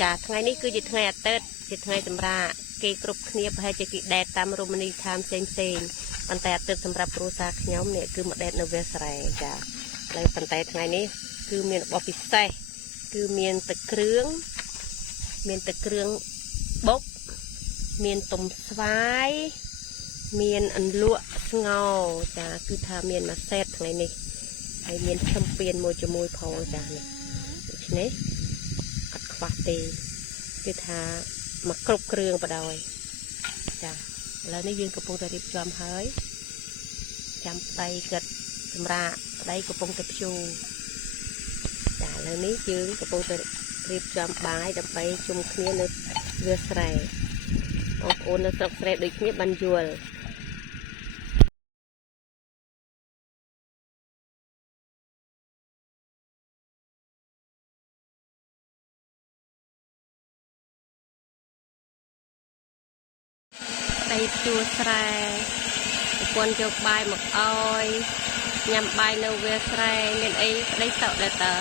ចាថ្ងៃនេះគឺជាថ្ងៃអាទិត្យជាថ្ងៃសម្រាប់គេគ្រប់គ្នាប្រហែលជាគេដេតតាមរមណីយដ្ឋានផ្សេងប៉ុន្តែអាទិត្យសម្រាប់គ្រួសារខ្ញុំនេះគឺមកដេតនៅវាលស្រែចាហើយប៉ុន្តែថ្ងៃនេះគឺមានរបស់ពិសេសគឺមានទឹកគ្រឿងបុកមានទុំស្វាយមានអន្លក់ស្ងោចាគឺថាមានមួយសេតថ្ងៃនេះហើយមានខ្ទឹមពៀនមួយជាមួយផងចានេះដូច្នេះអត់ខ្វះទេគឺថាមកគ្រប់គ្រឿងបដ ாய் ចាឥឡូវនេះយើងកំពុងតែរៀបចំហើយចាំប្តីគិតសម្រាប់ប្តីកំពុងតែភ្ជួរចាឥឡូវនេះយើងកំពុងតែរៀបចំបាយដើម្បីជុំគ្នានៅវាលស្រែបងប្អូននៅស្រុកស្រែដូចគ្នាបានយល់ដីជួស្រែប្រពន្ធយកបាយមកឲ្យញ៉ាំបាយនៅវាលស្រែមានអីប្តីសក់ដែរតើ